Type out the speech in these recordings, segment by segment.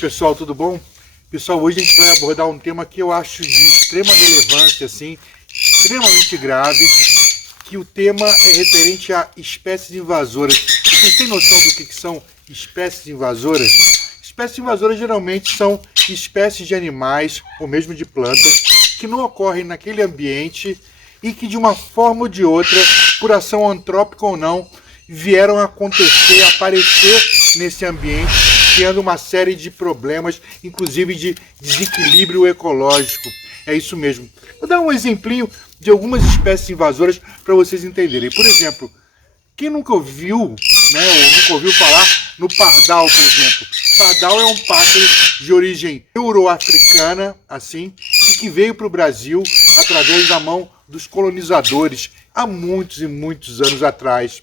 pessoal, tudo bom? Pessoal, hoje a gente vai abordar um tema que eu acho de extrema relevância, assim, extremamente grave, que o tema é referente a espécies invasoras. Vocês têm noção do que são espécies invasoras? Espécies invasoras geralmente são espécies de animais, ou mesmo de plantas, que não ocorrem naquele ambiente e que de uma forma ou de outra, por ação antrópica ou não, vieram a acontecer, aparecer nesse ambiente, criando uma série de problemas, inclusive de desequilíbrio ecológico. É isso mesmo. Vou dar um exemplinho de algumas espécies invasoras para vocês entenderem. Por exemplo, quem nunca ouviu, ou nunca ouviu falar no pardal, por exemplo? Pardal é um pássaro de origem euro-africana, assim, e que veio para o Brasil através da mão dos colonizadores há muitos e muitos anos atrás,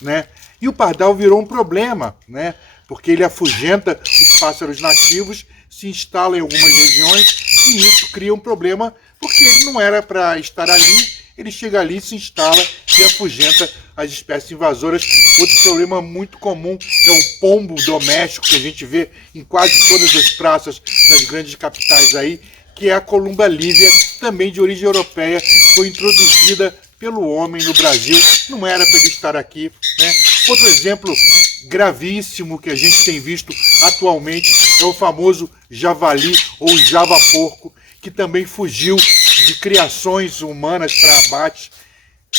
né? E o pardal virou um problema, né? Porque ele afugenta os pássaros nativos, se instala em algumas regiões e isso cria um problema porque ele não era para estar ali, ele chega ali, se instala e afugenta as espécies invasoras. Outro problema muito comum é o pombo doméstico, que a gente vê em quase todas as praças das grandes capitais aí, que é a columba lívia, também de origem europeia, foi introduzida pelo homem no Brasil, não era para ele estar aqui, né? Outro exemplo gravíssimo que a gente tem visto atualmente é o famoso javali ou java-porco, que também fugiu de criações humanas para abate,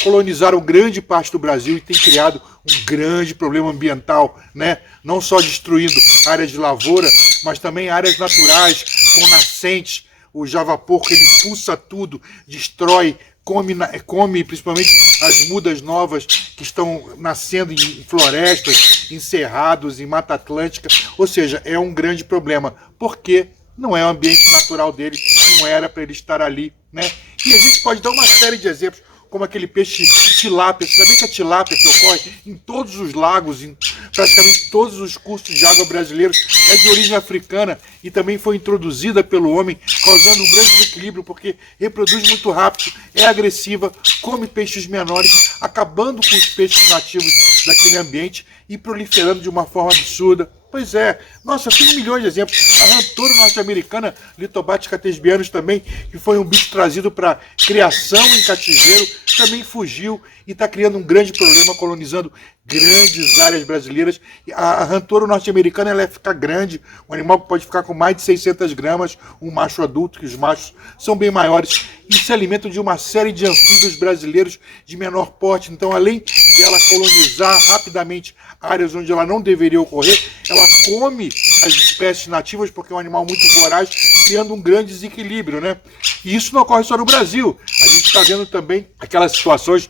colonizaram grande parte do Brasil e tem criado um grande problema ambiental, né? Não só destruindo áreas de lavoura, mas também áreas naturais com nascentes. O java-porco, ele fuça tudo, destrói, come principalmente as mudas novas que estão nascendo em florestas, em cerrados, em Mata Atlântica. Ou seja, é um grande problema, porque não é o ambiente natural dele, não era para ele estar ali, né? E a gente pode dar uma série de exemplos, como aquele peixe tilápia. Você sabia que a tilápia, que ocorre em todos os lagos, em praticamente todos os cursos de água brasileiros, é de origem africana e também foi introduzida pelo homem, causando um grande desequilíbrio, porque reproduz muito rápido, é agressiva, come peixes menores, acabando com os peixes nativos daquele ambiente e proliferando de uma forma absurda. Pois é, nossa, tem milhões de exemplos. A rantoura norte-americana, Lithobates catesbianus também, que foi um bicho trazido para criação em cativeiro, também fugiu e está criando um grande problema, colonizando grandes áreas brasileiras. A rantoura norte-americana, ela fica grande, um animal que pode ficar com mais de 600 gramas, um macho adulto, que os machos são bem maiores, e se alimentam de uma série de anfíbios brasileiros de menor porte. Então, além de ela colonizar rapidamente áreas onde ela não deveria ocorrer, ela come as espécies nativas, porque é um animal muito voraz, criando um grande desequilíbrio, né? E isso não ocorre só no Brasil. A gente está vendo também aquelas situações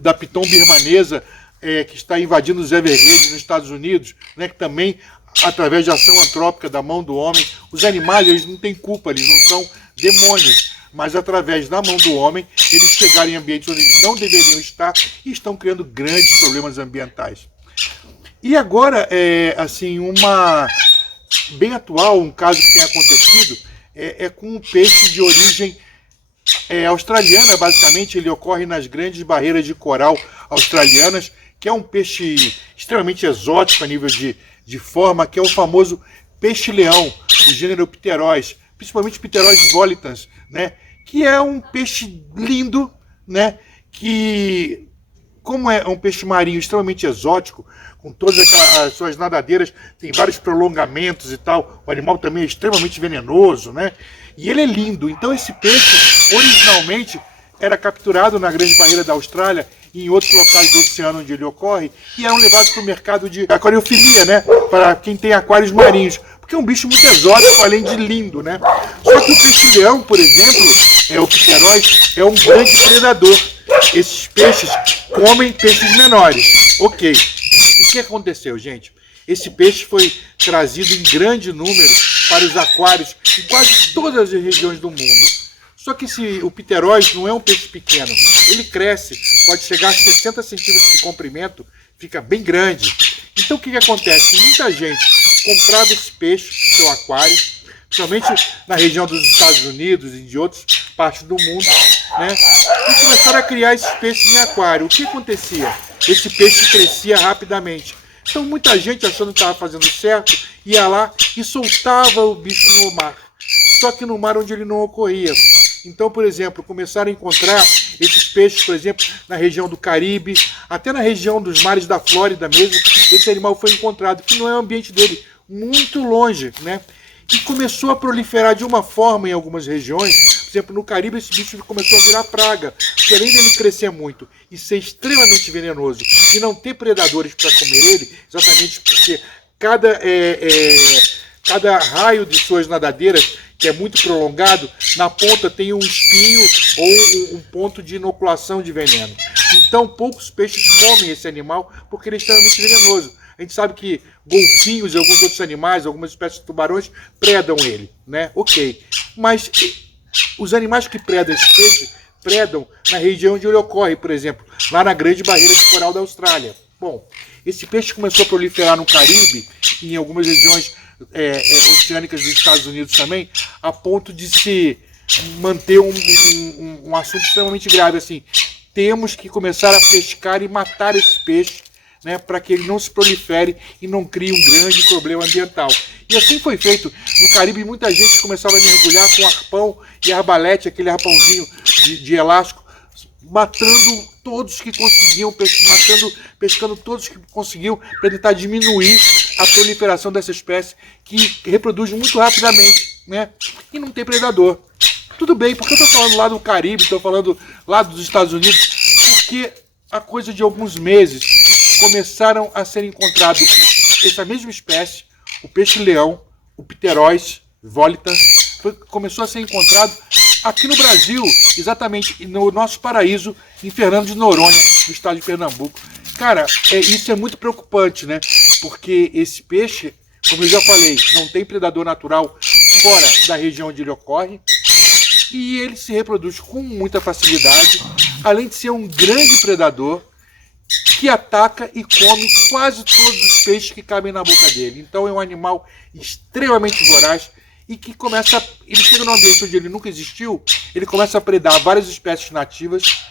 da piton birmanesa, que está invadindo os Everglades nos Estados Unidos, né? Que também, através de ação antrópica da mão do homem, os animais, eles não têm culpa, eles não são demônios, mas através da mão do homem, eles chegaram em ambientes onde eles não deveriam estar e estão criando grandes problemas ambientais. E agora, uma bem atual, um caso que tem acontecido, é com um peixe de origem australiana, basicamente. Ele ocorre nas grandes barreiras de coral australianas, que é um peixe extremamente exótico a nível de forma, que é o famoso peixe-leão, do gênero Pterois, principalmente Pterois volitans, né? Que é um peixe lindo, né? Que, como é um peixe marinho extremamente exótico, com todas as suas nadadeiras, tem vários prolongamentos e tal, o animal também é extremamente venenoso, né? E ele é lindo. Então esse peixe, originalmente, era capturado na Grande Barreira da Austrália e em outros locais do oceano onde ele ocorre, e eram levados para o mercado de aquariofilia, né? Para quem tem aquários marinhos, porque é um bicho muito exótico, além de lindo, né? Só que o peixe-leão, por exemplo, o Pterois, é um grande predador. Esses peixes comem peixes menores. Ok. E o que aconteceu, gente? Esse peixe foi trazido em grande número para os aquários em quase todas as regiões do mundo. Só que o Pterois não é um peixe pequeno. Ele cresce, pode chegar a 60 centímetros de comprimento, fica bem grande. Então o que acontece? Muita gente comprava esse peixe no seu aquário, principalmente na região dos Estados Unidos e de outras partes do mundo, né? E começaram a criar esses peixes em aquário. O que acontecia? Esse peixe crescia rapidamente, Então muita gente achando que estava fazendo certo, ia lá e soltava o bicho no mar. Só que no mar onde ele não ocorria. Então, por exemplo, começaram a encontrar esses peixes, por exemplo, na região do Caribe, até na região dos mares da Flórida mesmo, esse animal foi encontrado, que não é o ambiente dele, muito longe, né? E começou a proliferar de uma forma em algumas regiões. Por exemplo, no Caribe esse bicho começou a virar praga, porque além dele crescer muito e ser extremamente venenoso e não ter predadores para comer ele, exatamente porque cada raio de suas nadadeiras, que é muito prolongado, na ponta tem um espinho ou um ponto de inoculação de veneno. Então poucos peixes comem esse animal porque ele é extremamente venenoso. A gente sabe que golfinhos e alguns outros animais, algumas espécies de tubarões, predam ele, né? Ok. Mas os animais que predam esse peixe, predam na região onde ele ocorre, por exemplo, lá na Grande Barreira de Coral da Austrália. Bom, esse peixe começou a proliferar no Caribe e em algumas regiões oceânicas dos Estados Unidos também, a ponto de se manter um assunto extremamente grave, assim. Temos que começar a pescar e matar esse peixe, né, para que ele não se prolifere e não crie um grande problema ambiental. E assim foi feito. No Caribe, muita gente começava a mergulhar com arpão e arbalete, aquele arpãozinho de elástico, matando todos que conseguiam, pescando todos que conseguiam, para tentar diminuir a proliferação dessa espécie que reproduz muito rapidamente, né? E não tem predador. Tudo bem, porque eu estou falando lá do Caribe, estou falando lá dos Estados Unidos, porque a coisa de alguns meses começaram a ser encontrados essa mesma espécie, o peixe-leão, o pteróis, volitans, começou a ser encontrado aqui no Brasil, exatamente no nosso paraíso, em Fernando de Noronha, no estado de Pernambuco. Cara, isso é muito preocupante, né? Porque esse peixe, como eu já falei, não tem predador natural fora da região onde ele ocorre, e ele se reproduz com muita facilidade, além de ser um grande predador, que ataca e come quase todos os peixes que cabem na boca dele. Então é um animal extremamente voraz e que ele chega num ambiente onde ele nunca existiu, ele começa a predar várias espécies nativas,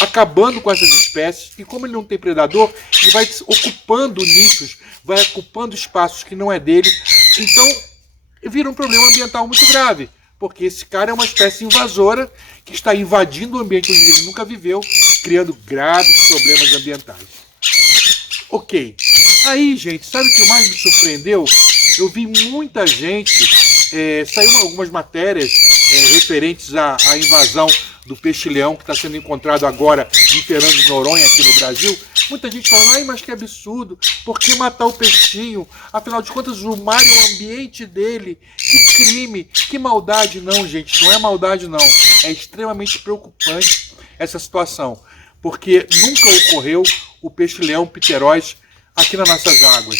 acabando com essas espécies, e como ele não tem predador, ele vai ocupando nichos, vai ocupando espaços que não é dele, então vira um problema ambiental muito grave, porque esse cara é uma espécie invasora que está invadindo o ambiente onde ele nunca viveu, criando graves problemas ambientais. Ok. Aí, gente, sabe o que mais me surpreendeu? Eu vi muita gente, saiu algumas matérias referentes à invasão do peixe-leão que está sendo encontrado agora em Fernando de Noronha, aqui no Brasil. Muita gente falando, ai, mas que absurdo, por que matar o peixinho? Afinal de contas, o mar é o ambiente dele, que crime, que maldade. Não, gente, não é maldade não, é extremamente preocupante essa situação, porque nunca ocorreu o peixe-leão pteróis aqui nas nossas águas.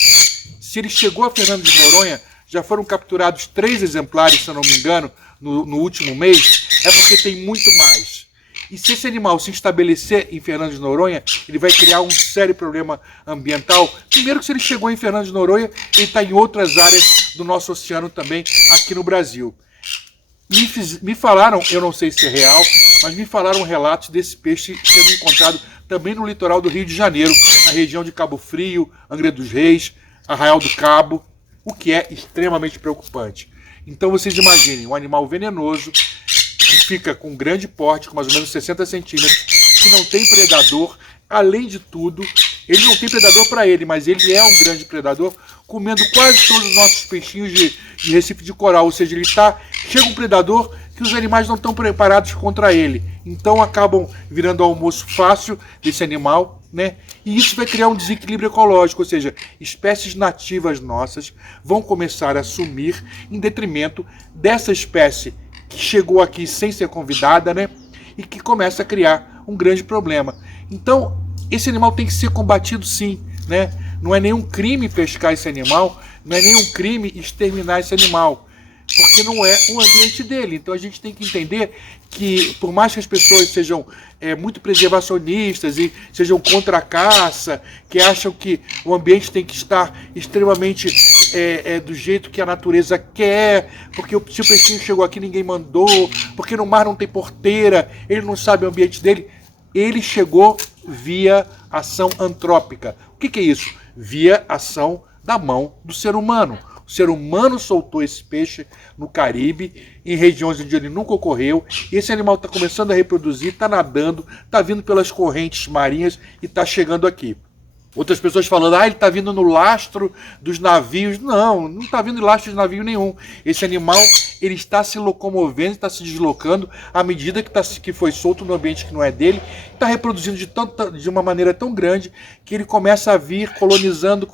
Se ele chegou a Fernando de Noronha, já foram capturados 3 exemplares, se eu não me engano, no último mês, é porque tem muito mais. E se esse animal se estabelecer em Fernando de Noronha, ele vai criar um sério problema ambiental. Primeiro que se ele chegou em Fernando de Noronha, ele está em outras áreas do nosso oceano também, aqui no Brasil. Me falaram, eu não sei se é real, mas me falaram relatos desse peixe sendo encontrado também no litoral do Rio de Janeiro, na região de Cabo Frio, Angra dos Reis, Arraial do Cabo, o que é extremamente preocupante. Então vocês imaginem, um animal venenoso, que fica com grande porte, com mais ou menos 60 centímetros, que não tem predador, além de tudo, ele não tem predador para ele, mas ele é um grande predador, comendo quase todos os nossos peixinhos de Recife de coral, ou seja, chega um predador que os animais não estão preparados contra ele, então acabam virando almoço fácil desse animal, né? E isso vai criar um desequilíbrio ecológico, ou seja, espécies nativas nossas vão começar a sumir em detrimento dessa espécie que chegou aqui sem ser convidada, né? E que começa a criar um grande problema. Então, esse animal tem que ser combatido sim, né? Não é nenhum crime pescar esse animal, não é nenhum crime exterminar esse animal, porque não é o ambiente dele. Então a gente tem que entender que, por mais que as pessoas sejam muito preservacionistas e sejam contra a caça, que acham que o ambiente tem que estar extremamente do jeito que a natureza quer, porque se o peixinho chegou aqui ninguém mandou, porque no mar não tem porteira, ele não sabe o ambiente dele. ele chegou via ação antrópica. O que é isso? Via ação da mão do ser humano. O ser humano soltou esse peixe no Caribe, em regiões onde ele nunca ocorreu, e esse animal está começando a reproduzir, está nadando, está vindo pelas correntes marinhas e está chegando aqui. Outras pessoas falando, ele está vindo no lastro dos navios. Não, não está vindo em lastro de navio nenhum. Esse animal, ele está se locomovendo, está se deslocando à medida que foi solto no ambiente que não é dele, está reproduzindo de uma maneira tão grande que ele começa a vir colonizando,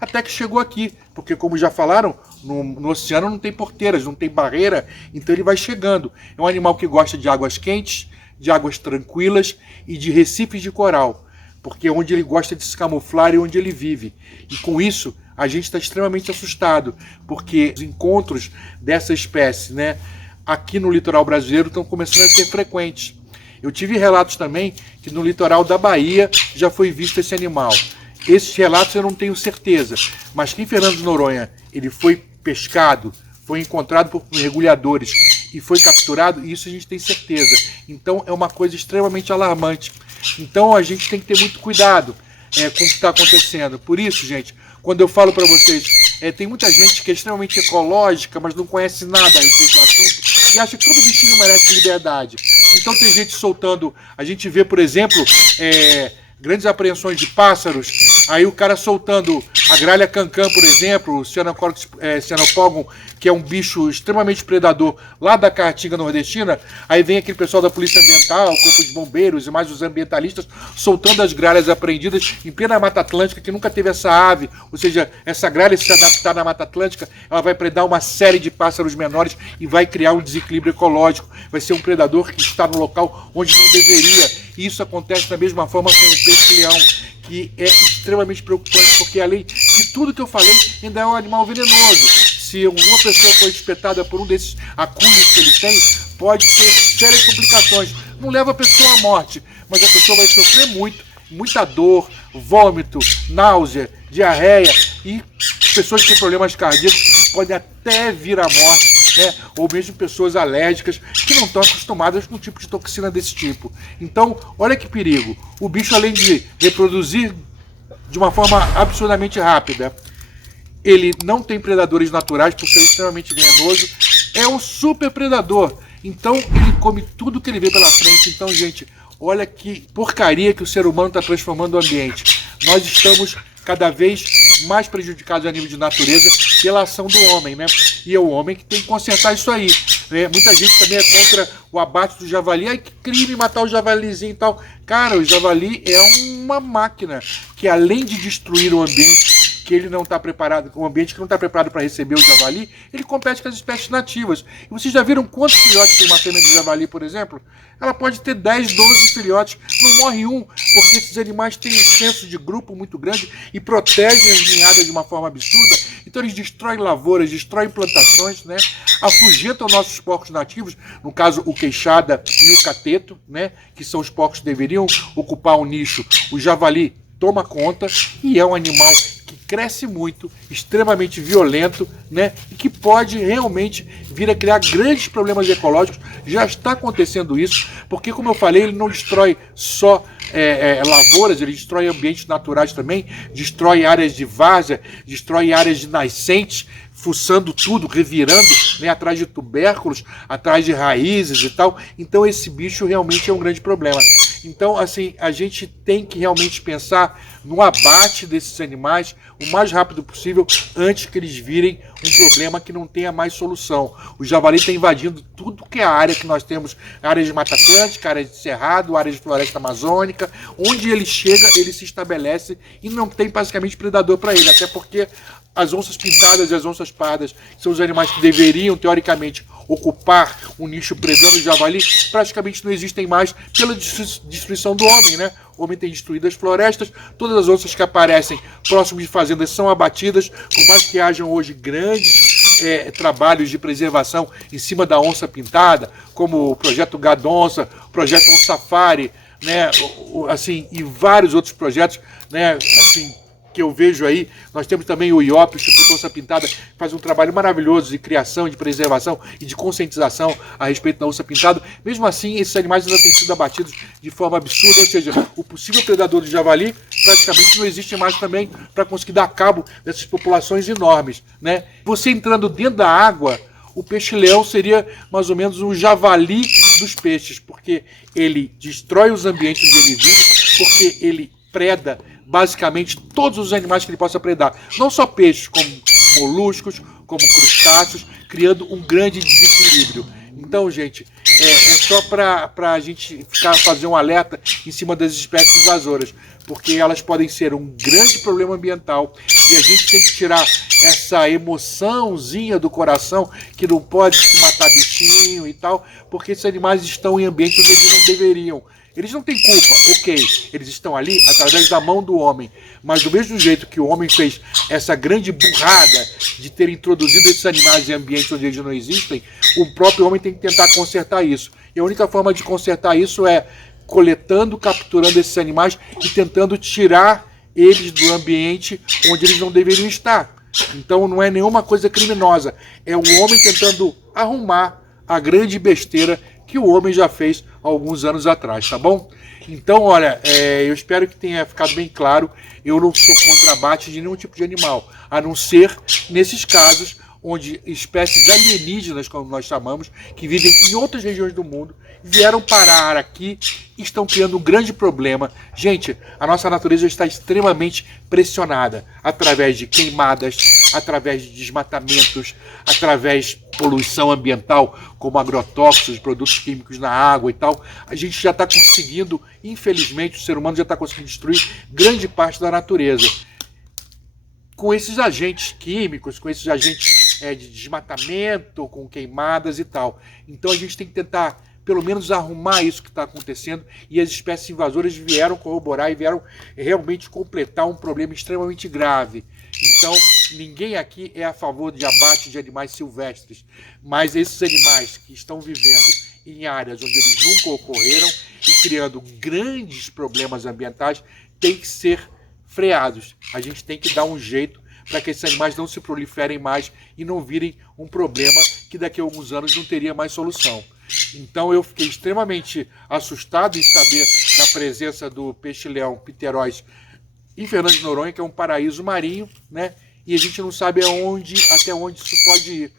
até que chegou aqui. Porque, como já falaram, no oceano não tem porteiras, não tem barreira, então ele vai chegando. É um animal que gosta de águas quentes, de águas tranquilas e de recifes de coral, porque é onde ele gosta de se camuflar e onde ele vive. E com isso, a gente está extremamente assustado, porque os encontros dessa espécie, né, aqui no litoral brasileiro estão começando a ser frequentes. Eu tive relatos também que no litoral da Bahia já foi visto esse animal. Esses relatos eu não tenho certeza, mas que em Fernando de Noronha ele foi pescado, foi encontrado por mergulhadores e foi capturado, isso a gente tem certeza. Então é uma coisa extremamente alarmante. Então a gente tem que ter muito cuidado com o que está acontecendo. Por isso, gente, quando eu falo para vocês, tem muita gente que é extremamente ecológica, mas não conhece nada a respeito do assunto e acha que todo bichinho merece liberdade. Então tem gente soltando, a gente vê, por exemplo, grandes apreensões de pássaros, aí o cara soltando a gralha cancã, por exemplo, o Cyanopogum, que é um bicho extremamente predador lá da Caatinga nordestina, aí vem aquele pessoal da Polícia Ambiental, Corpo de Bombeiros e mais os ambientalistas soltando as gralhas apreendidas em plena Mata Atlântica, que nunca teve essa ave, ou seja, essa gralha se adaptar na Mata Atlântica, ela vai predar uma série de pássaros menores e vai criar um desequilíbrio ecológico, vai ser um predador que está no local onde não deveria, e isso acontece da mesma forma com o peixe-leão, que é extremamente preocupante, porque além de tudo que eu falei, ainda é um animal venenoso. Se alguma pessoa for espetada por um desses acúlios que ele tem, pode ter sérias complicações. Não leva a pessoa à morte, mas a pessoa vai sofrer muita dor, vômito, náusea, diarreia, e pessoas com problemas cardíacos podem até vir à morte, né? Ou mesmo pessoas alérgicas que não estão acostumadas com um tipo de toxina desse tipo. Então, olha que perigo. O bicho, além de reproduzir de uma forma absurdamente rápida, ele não tem predadores naturais por ser extremamente venenoso, é um super predador. Então, ele come tudo que ele vê pela frente. Então, gente, olha que porcaria que o ser humano está transformando o ambiente. Nós estamos cada vez mais prejudicados a nível de natureza pela ação do homem, né? E é o homem que tem que consertar isso aí, né? Muita gente também é contra o abate do javali. Ai, que crime matar o javalizinho e tal. Cara, o javali é uma máquina que, além de destruir o ambiente que ele não está preparado, um ambiente que não está preparado para receber o javali, ele compete com as espécies nativas. E vocês já viram quantos filhotes tem uma fêmea de javali, por exemplo? Ela pode ter 10, 12 filhotes, não morre um, porque esses animais têm um senso de grupo muito grande e protegem as ninhadas de uma forma absurda. Então eles destroem lavouras, destroem plantações, né? Afugentam nossos porcos nativos, no caso o queixada e o cateto, né? Que são os porcos que deveriam ocupar um nicho. O javali toma conta e é um animal que cresce muito, extremamente violento, né? E que pode realmente vir a criar grandes problemas ecológicos. Já está acontecendo isso, porque, como eu falei, ele não destrói só lavouras, ele destrói ambientes naturais também, destrói áreas de várzea, destrói áreas de nascentes, fuçando tudo, revirando, né, atrás de tubérculos, atrás de raízes e tal. Então esse bicho realmente é um grande problema. Então, assim, a gente tem que realmente pensar no abate desses animais o mais rápido possível, antes que eles virem um problema que não tenha mais solução. O javali está invadindo tudo que é a área que nós temos, áreas de Mata Atlântica, áreas de Cerrado, áreas de Floresta Amazônica. Onde ele chega, ele se estabelece e não tem basicamente predador para ele, até porque as onças pintadas e as onças pardas, que são os animais que deveriam, teoricamente, ocupar um nicho predando o javali, praticamente não existem mais pela destruição do homem, né? O homem tem destruído as florestas, todas as onças que aparecem próximos de fazendas são abatidas, por mais que hajam hoje grandes trabalhos de preservação em cima da onça pintada, como o projeto Gadonça, o projeto On Safari, né? Assim, e vários outros projetos, né? Assim, que eu vejo aí. Nós temos também o IOP, o Instituto Onça Pintada, que faz um trabalho maravilhoso de criação, de preservação e de conscientização a respeito da onça pintada. Mesmo assim, esses animais ainda têm sido abatidos de forma absurda, ou seja, o possível predador do javali praticamente não existe mais também para conseguir dar cabo dessas populações enormes, né? Você entrando dentro da água, o peixe-leão seria mais ou menos um javali dos peixes, porque ele destrói os ambientes onde ele vive, porque ele preda basicamente todos os animais que ele possa predar. Não só peixes, como moluscos, como crustáceos, criando um grande desequilíbrio. Então, gente, é só para a gente fazer um alerta em cima das espécies invasoras, porque elas podem ser um grande problema ambiental e a gente tem que tirar essa emoçãozinha do coração que não pode se matar bichinho e tal, porque esses animais estão em ambientes onde eles não deveriam. Eles não têm culpa, ok, eles estão ali através da mão do homem, mas do mesmo jeito que o homem fez essa grande burrada de ter introduzido esses animais em ambientes onde eles não existem, o próprio homem tem que tentar consertar isso. E a única forma de consertar isso é coletando, capturando esses animais e tentando tirar eles do ambiente onde eles não deveriam estar. Então não é nenhuma coisa criminosa, é o homem tentando arrumar a grande besteira que o homem já fez há alguns anos atrás, tá bom? Então, olha, eu espero que tenha ficado bem claro, eu não sou contra abate de nenhum tipo de animal, a não ser nesses casos onde espécies alienígenas, como nós chamamos, que vivem em outras regiões do mundo, vieram parar aqui e estão criando um grande problema. Gente, a nossa natureza está extremamente pressionada através de queimadas, através de desmatamentos, através de poluição ambiental, como agrotóxicos, produtos químicos na água e tal. A gente já está conseguindo, infelizmente, o ser humano já está conseguindo destruir grande parte da natureza. Com esses agentes químicos, com esses agentes de desmatamento, com queimadas e tal. Então a gente tem que tentar, pelo menos, arrumar isso que está acontecendo, e as espécies invasoras vieram corroborar e vieram realmente completar um problema extremamente grave. Então, ninguém aqui é a favor de abate de animais silvestres, mas esses animais que estão vivendo em áreas onde eles nunca ocorreram e criando grandes problemas ambientais têm que ser freados. A gente tem que dar um jeito para que esses animais não se proliferem mais e não virem um problema que daqui a alguns anos não teria mais solução. Então eu fiquei extremamente assustado em saber da presença do peixe-leão pteróis em Fernando de Noronha, que é um paraíso marinho, né? E a gente não sabe até onde isso pode ir.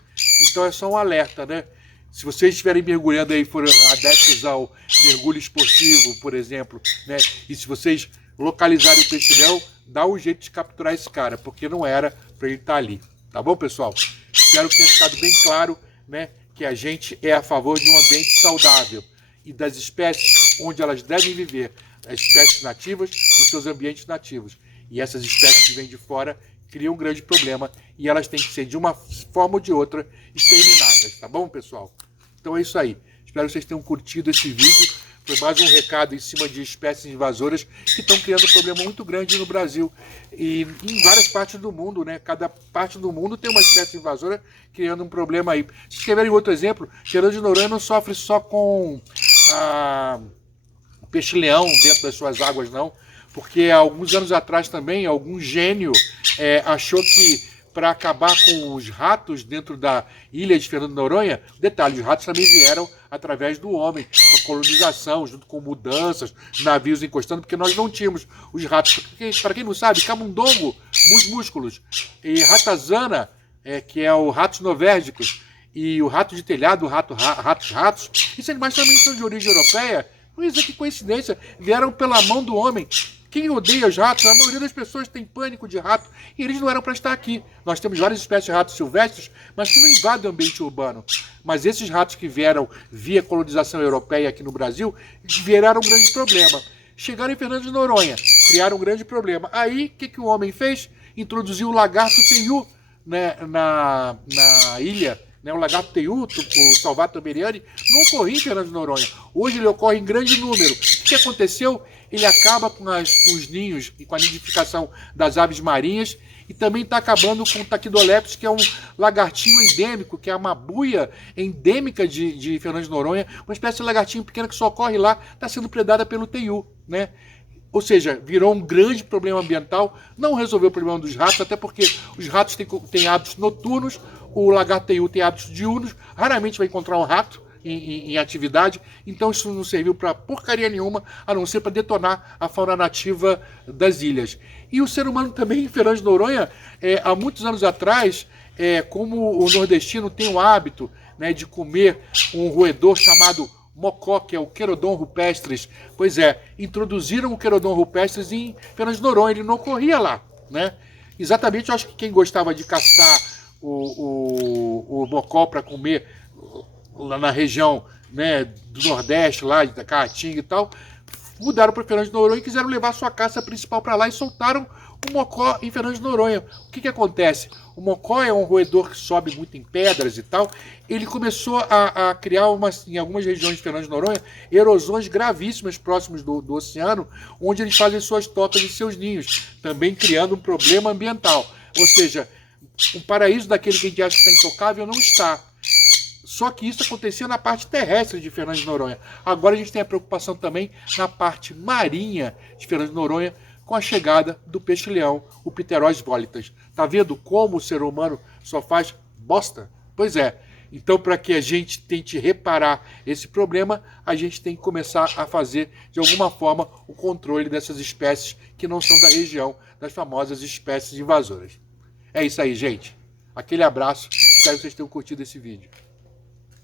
Então é só um alerta, né? Se vocês estiverem mergulhando aí, forem adeptos ao mergulho esportivo, por exemplo, né? E se vocês localizarem o peixe-leão, dá um jeito de capturar esse cara, porque não era para ele estar ali. Tá bom, pessoal? Espero que tenha ficado bem claro, né, que a gente é a favor de um ambiente saudável e das espécies onde elas devem viver, as espécies nativas nos seus ambientes nativos. E essas espécies que vêm de fora criam um grande problema e elas têm que ser, de uma forma ou de outra, exterminadas. Tá bom, pessoal? Então é isso aí. Espero que vocês tenham curtido esse vídeo. Foi mais um recado em cima de espécies invasoras que estão criando um problema muito grande no Brasil e em várias partes do mundo, né? Cada parte do mundo tem uma espécie invasora criando um problema aí. Se tiverem outro exemplo, Fernando de Noronha não sofre só com o peixe-leão dentro das suas águas, não, porque há alguns anos atrás também algum gênio achou que para acabar com os ratos dentro da ilha de Fernando de Noronha, detalhe, os ratos também vieram através do homem, com a colonização, junto com mudanças, navios encostando, porque nós não tínhamos os ratos. Para quem não sabe, camundongo, músculos, e ratazana, que é o ratos novérgicos, e o rato de telhado, o ratos, esses animais também são de origem europeia. Pois é, que coincidência, vieram pela mão do homem. Quem odeia os ratos, a maioria das pessoas tem pânico de rato e eles não eram para estar aqui. Nós temos várias espécies de ratos silvestres, mas que não invadem o ambiente urbano. Mas esses ratos que vieram via colonização europeia aqui no Brasil, vieram um grande problema. Chegaram em Fernando de Noronha, criaram um grande problema. Aí, o que o homem fez? Introduziu o lagarto teiu, né, na ilha. O lagarto teiu, o Salvato Beriani, não ocorria em Fernando de Noronha. Hoje ele ocorre em grande número. O que aconteceu? Ele acaba com os ninhos e com a nidificação das aves marinhas e também está acabando com o Taquidolepis, que é um lagartinho endêmico, que é uma buia endêmica de Fernando de Noronha, uma espécie de lagartinho pequeno que só ocorre lá, está sendo predada pelo teiu, né? Ou seja, virou um grande problema ambiental, não resolveu o problema dos ratos, até porque os ratos têm hábitos noturnos, o lagarto tem hábitos diurnos, raramente vai encontrar um rato em atividade, então isso não serviu para porcaria nenhuma, a não ser para detonar a fauna nativa das ilhas. E o ser humano também, em Fernando de Noronha, há muitos anos atrás, como o nordestino tem o hábito, né, de comer um roedor chamado mocó, que é o Querodon rupestris. Pois é, introduziram o Querodon rupestris em Fernando de Noronha, ele não ocorria lá, né? Exatamente, eu acho que quem gostava de caçar o mocó para comer lá na região, né, do Nordeste, lá da Caatinga e tal, mudaram para Fernando de Noronha e quiseram levar sua caça principal para lá e soltaram o mocó em Fernando de Noronha. O que acontece? O mocó é um roedor que sobe muito em pedras e tal. Ele começou a criar, em algumas regiões de Fernando de Noronha, erosões gravíssimas próximos do oceano, onde eles fazem suas tocas e seus ninhos, também criando um problema ambiental. Ou seja, um paraíso daquele que a gente acha que está intocável não está. Só que isso acontecia na parte terrestre de Fernando de Noronha. Agora a gente tem a preocupação também na parte marinha de Fernando de Noronha, com a chegada do peixe-leão, o Pterois volitas. Tá vendo como o ser humano só faz bosta? Pois é. Então, para que a gente tente reparar esse problema, a gente tem que começar a fazer, de alguma forma, o controle dessas espécies que não são da região, das famosas espécies invasoras. É isso aí, gente. Aquele abraço. Espero que vocês tenham curtido esse vídeo.